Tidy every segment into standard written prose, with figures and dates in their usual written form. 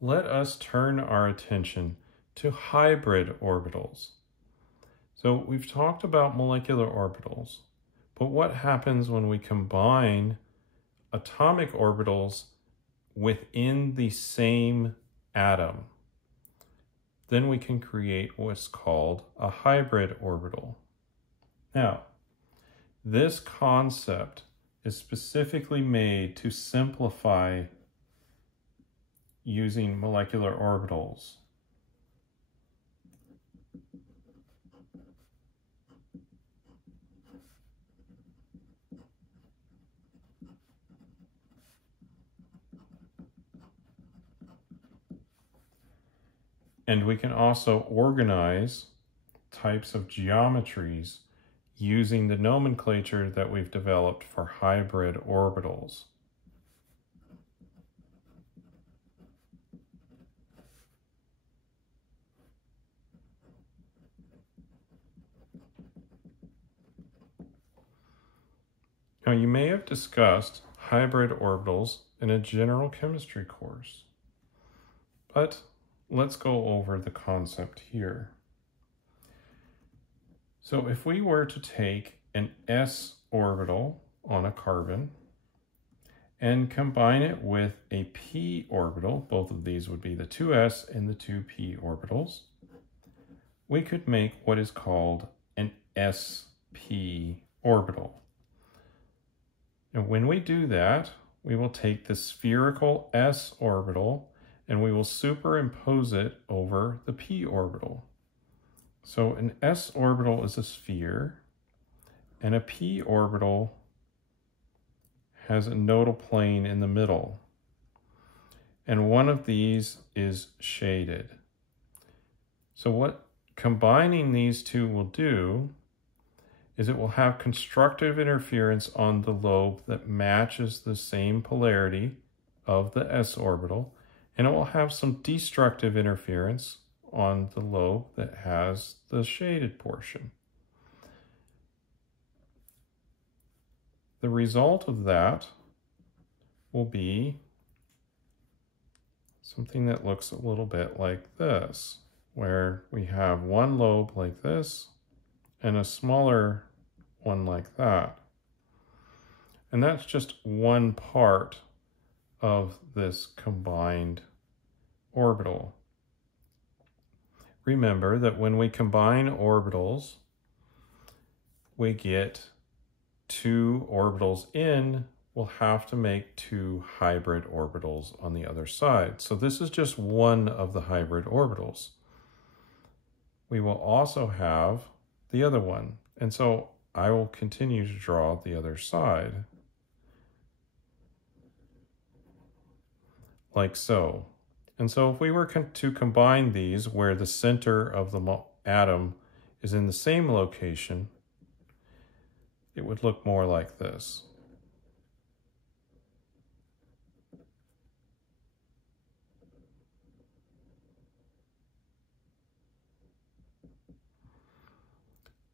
let us turn our attention to hybrid orbitals. So we've talked about molecular orbitals, but what happens when we combine atomic orbitals within the same atom? Then we can create what's called a hybrid orbital. Now, this concept is specifically made to simplify using molecular orbitals. And we can also organize types of geometries using the nomenclature that we've developed for hybrid orbitals. Now, you may have discussed hybrid orbitals in a general chemistry course, but let's go over the concept here. So if we were to take an s orbital on a carbon and combine it with a p orbital, both of these would be the 2s and the 2p orbitals, we could make what is called an sp orbital. And when we do that, we will take the spherical s orbital and we will superimpose it over the p orbital. So an s orbital is a sphere, and a p orbital has a nodal plane in the middle. And one of these is shaded. So what combining these two will do is it will have constructive interference on the lobe that matches the same polarity of the s orbital, and it will have some destructive interference on the lobe that has the shaded portion. The result of that will be something that looks a little bit like this, where we have one lobe like this and a smaller one like that. And that's just one part of this combined orbital. Remember that when we combine orbitals, we get two orbitals in, we'll have to make two hybrid orbitals on the other side. So this is just one of the hybrid orbitals. We will also have the other one. And so I will continue to draw the other side. Like so. And so if we were to combine these where the center of the atom is in the same location, it would look more like this.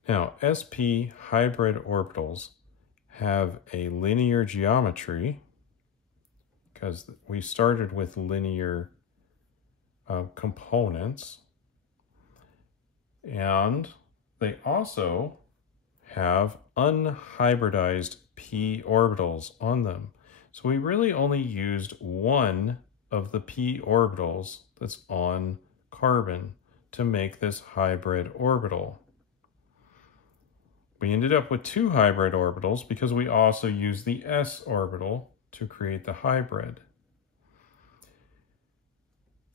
Now, sp hybrid orbitals have a linear geometry because we started with linear components, and they also have unhybridized p orbitals on them. So we really only used one of the p orbitals that's on carbon to make this hybrid orbital. We ended up with two hybrid orbitals because we also used the s orbital to create the hybrid.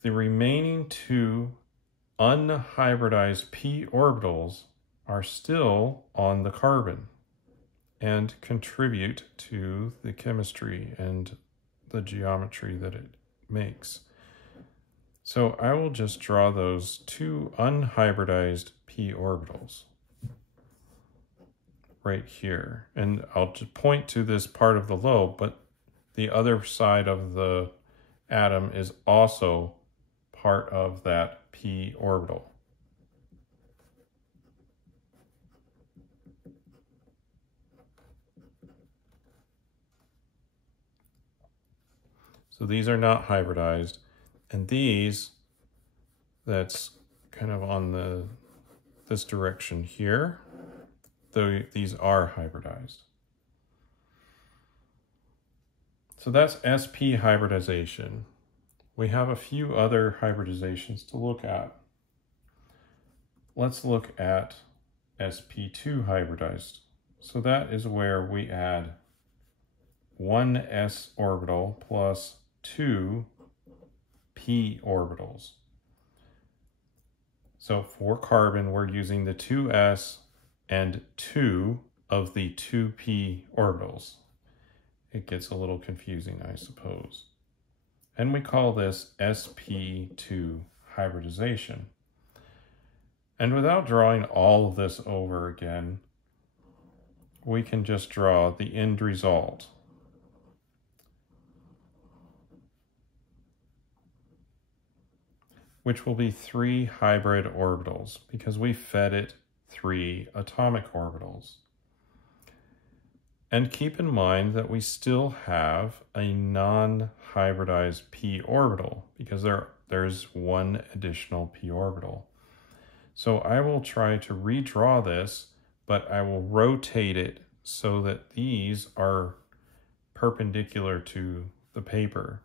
The remaining two unhybridized p orbitals are still on the carbon and contribute to the chemistry and the geometry that it makes. So I will just draw those two unhybridized p orbitals right here. And I'll just point to this part of the lobe, but the other side of the atom is also part of that p orbital. So these are not hybridized. And these, that's kind of on this direction here, though these are hybridized. So that's sp hybridization. We have a few other hybridizations to look at. Let's look at sp2 hybridized. So that is where we add one s orbital plus two p orbitals. So for carbon, we're using the 2s and 2 of the 2p orbitals. It gets a little confusing, I suppose. And we call this sp2 hybridization. And without drawing all of this over again, we can just draw the end result. Which will be 3 hybrid orbitals because we fed it 3 atomic orbitals. And keep in mind that we still have a non-hybridized p orbital because there's one additional p orbital. So I will try to redraw this, but I will rotate it so that these are perpendicular to the paper.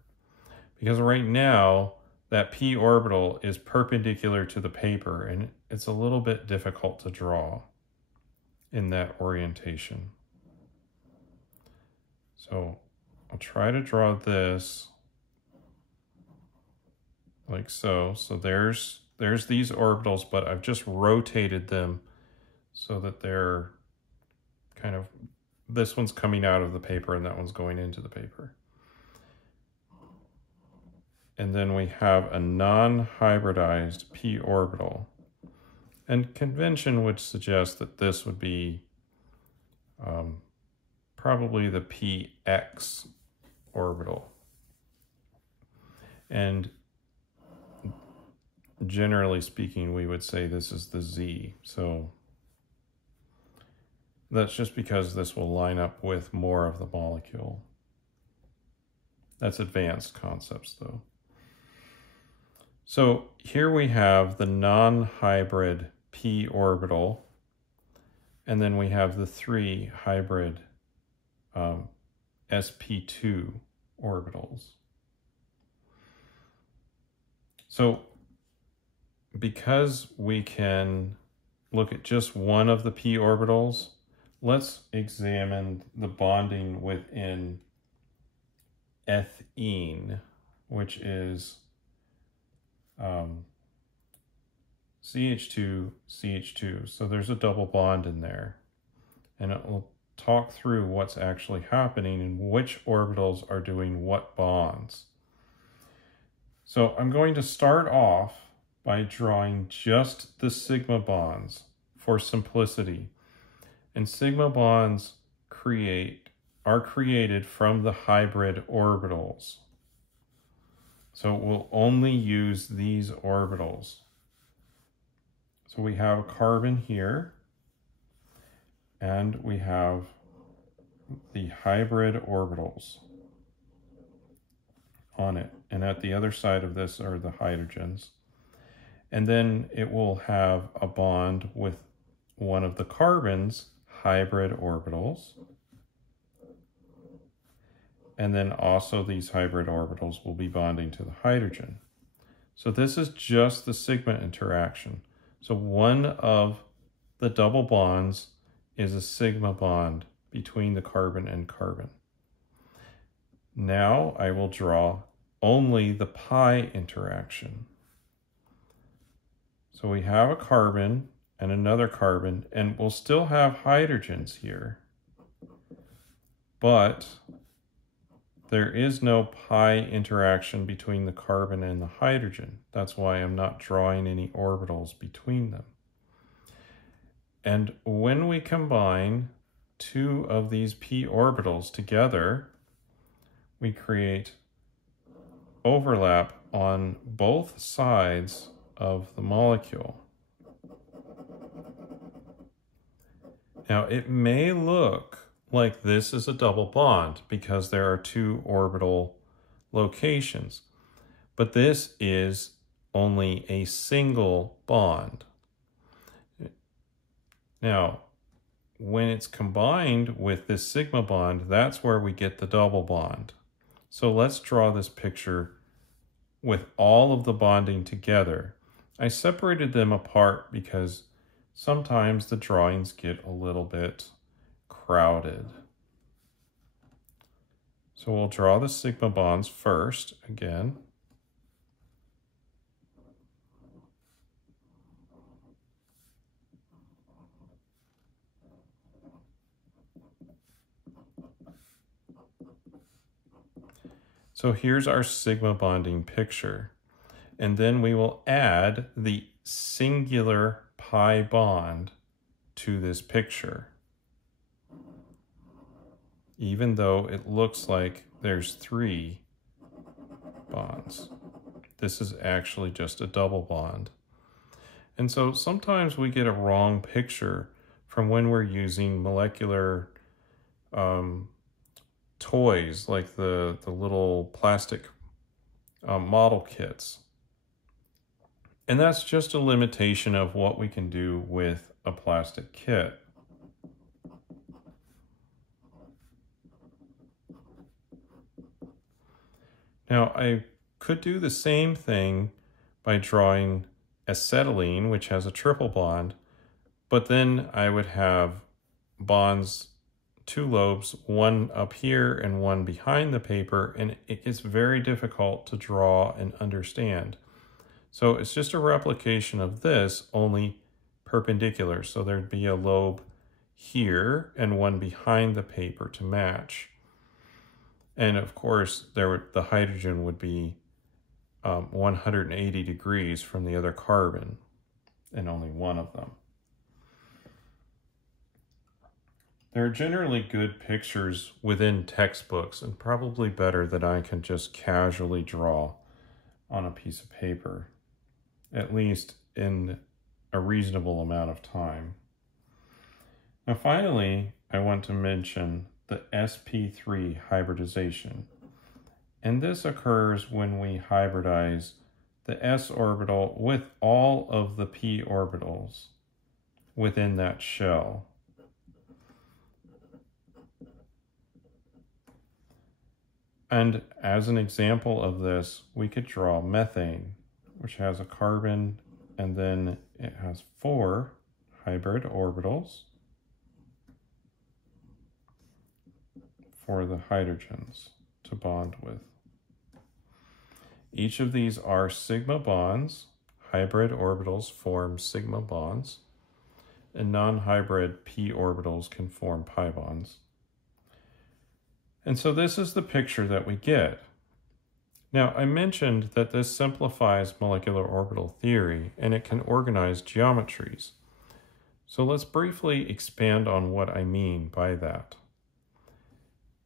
Because right now, that p orbital is perpendicular to the paper, and it's a little bit difficult to draw in that orientation. So I'll try to draw this like so. So there's these orbitals, but I've just rotated them so that they're kind of, this one's coming out of the paper and that one's going into the paper. And then we have a non-hybridized p orbital. And convention would suggest that this would be probably the px orbital. And generally speaking, we would say this is the z. So that's just because this will line up with more of the molecule. That's advanced concepts though. So here we have the non-hybrid p orbital, and then we have the 3 hybrid sp2 orbitals. So because we can look at just one of the p orbitals, let's examine the bonding within ethene, which is CH2, CH2. So there's a double bond in there. And it will talk through what's actually happening and which orbitals are doing what bonds. So I'm going to start off by drawing just the sigma bonds for simplicity. And sigma bonds are created from the hybrid orbitals. So we'll only use these orbitals. So we have a carbon here, and we have the hybrid orbitals on it. And at the other side of this are the hydrogens. And then it will have a bond with one of the carbon's hybrid orbitals. And then also these hybrid orbitals will be bonding to the hydrogen. So this is just the sigma interaction. So one of the double bonds is a sigma bond between the carbon and carbon. Now I will draw only the pi interaction. So we have a carbon and another carbon, and we'll still have hydrogens here, but there is no pi interaction between the carbon and the hydrogen. That's why I'm not drawing any orbitals between them. And when we combine 2 of these p orbitals together, we create overlap on both sides of the molecule. Now, it may look like this is a double bond because there are 2 orbital locations, but this is only a single bond. Now, when it's combined with this sigma bond, that's where we get the double bond. So let's draw this picture with all of the bonding together. I separated them apart because sometimes the drawings get a little bit crowded. So we'll draw the sigma bonds first again. So here's our sigma bonding picture. And then we will add the singular pi bond to this picture, even though it looks like there's 3 bonds. This is actually just a double bond. And so sometimes we get a wrong picture from when we're using molecular toys, like the little plastic model kits. And that's just a limitation of what we can do with a plastic kit. Now, I could do the same thing by drawing acetylene, which has a triple bond, but then I would have bonds, 2 lobes, one up here and one behind the paper, and it gets very difficult to draw and understand. So it's just a replication of this, only perpendicular. So there'd be a lobe here and one behind the paper to match. And of course, the hydrogen would be 180 degrees from the other carbon, and only one of them. There are generally good pictures within textbooks, and probably better than I can just casually draw on a piece of paper, at least in a reasonable amount of time. Now finally, I want to mention the sp3 hybridization. And this occurs when we hybridize the s orbital with all of the p orbitals within that shell. And as an example of this, we could draw methane, which has a carbon, and then it has 4 hybrid orbitals for the hydrogens to bond with. Each of these are sigma bonds. Hybrid orbitals form sigma bonds, and non-hybrid p orbitals can form pi bonds. And so this is the picture that we get. Now, I mentioned that this simplifies molecular orbital theory, and it can organize geometries. So let's briefly expand on what I mean by that.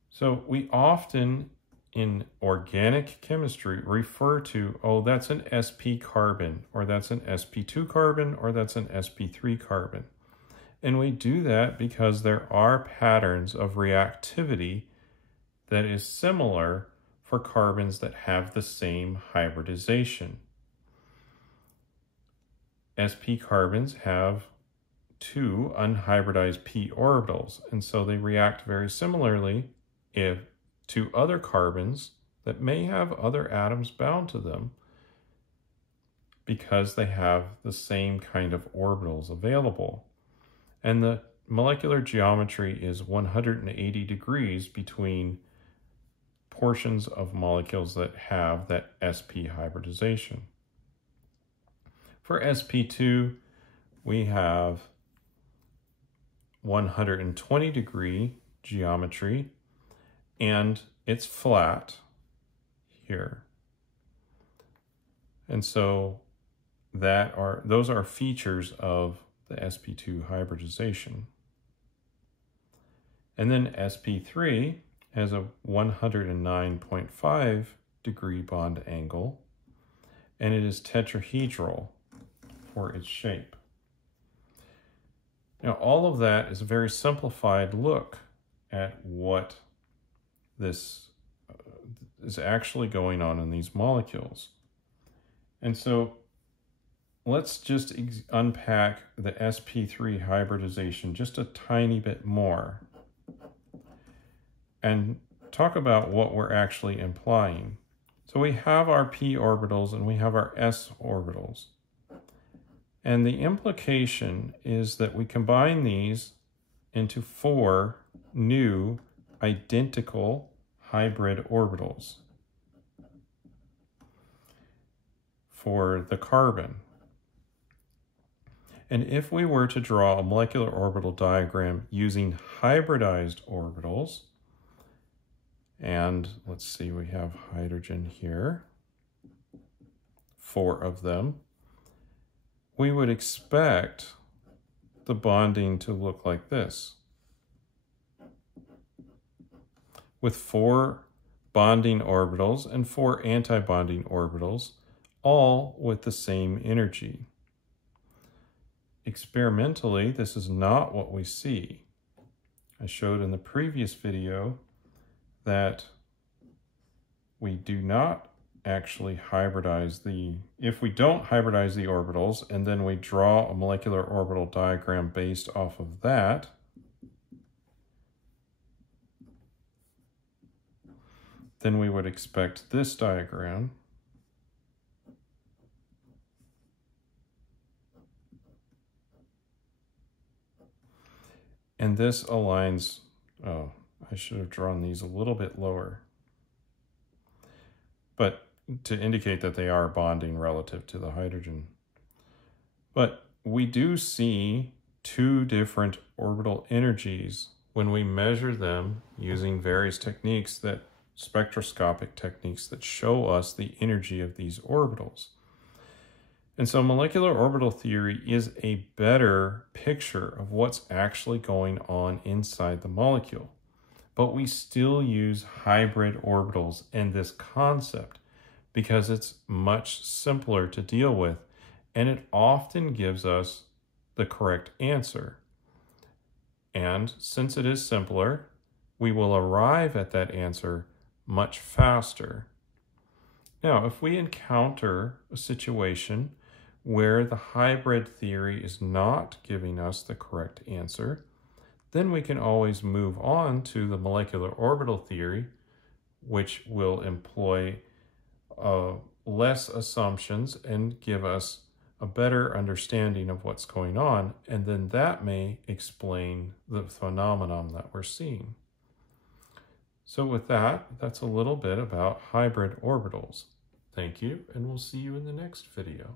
So we often, in organic chemistry, refer to, oh, that's an sp carbon, or that's an sp2 carbon, or that's an sp3 carbon. And we do that because there are patterns of reactivity that is similar for carbons that have the same hybridization. sp carbons have 2 unhybridized p orbitals, and so they react very similarly to other carbons that may have other atoms bound to them because they have the same kind of orbitals available. And the molecular geometry is 180 degrees between portions of molecules that have that sp hybridization. For sp2, we have 120 degree geometry, and it's flat here. And so those are features of the sp2 hybridization. And then sp3 has a 109.5 degree bond angle, and it is tetrahedral for its shape. Now, all of that is a very simplified look at what this is actually going on in these molecules. And so let's just unpack the sp3 hybridization just a tiny bit more and talk about what we're actually implying. So we have our p orbitals and we have our s orbitals. And the implication is that we combine these into 4 new identical hybrid orbitals for the carbon. And if we were to draw a molecular orbital diagram using hybridized orbitals, and let's see, we have hydrogen here, 4 of them, we would expect the bonding to look like this, with 4 bonding orbitals and 4 anti-bonding orbitals, all with the same energy. Experimentally, this is not what we see. I showed in the previous video that we do not actually hybridize if we don't hybridize the orbitals and then we draw a molecular orbital diagram based off of that, then we would expect this diagram. And this aligns, oh, I should have drawn these a little bit lower, but to indicate that they are bonding relative to the hydrogen. But we do see 2 different orbital energies when we measure them using various techniques, spectroscopic techniques that show us the energy of these orbitals. And so molecular orbital theory is a better picture of what's actually going on inside the molecule. But we still use hybrid orbitals and this concept because it's much simpler to deal with, and it often gives us the correct answer. And since it is simpler, we will arrive at that answer much faster. Now, if we encounter a situation where the hybrid theory is not giving us the correct answer, then we can always move on to the molecular orbital theory, which will employ less assumptions and give us a better understanding of what's going on, and then that may explain the phenomenon that we're seeing. So with that, that's a little bit about hybrid orbitals. Thank you, and we'll see you in the next video.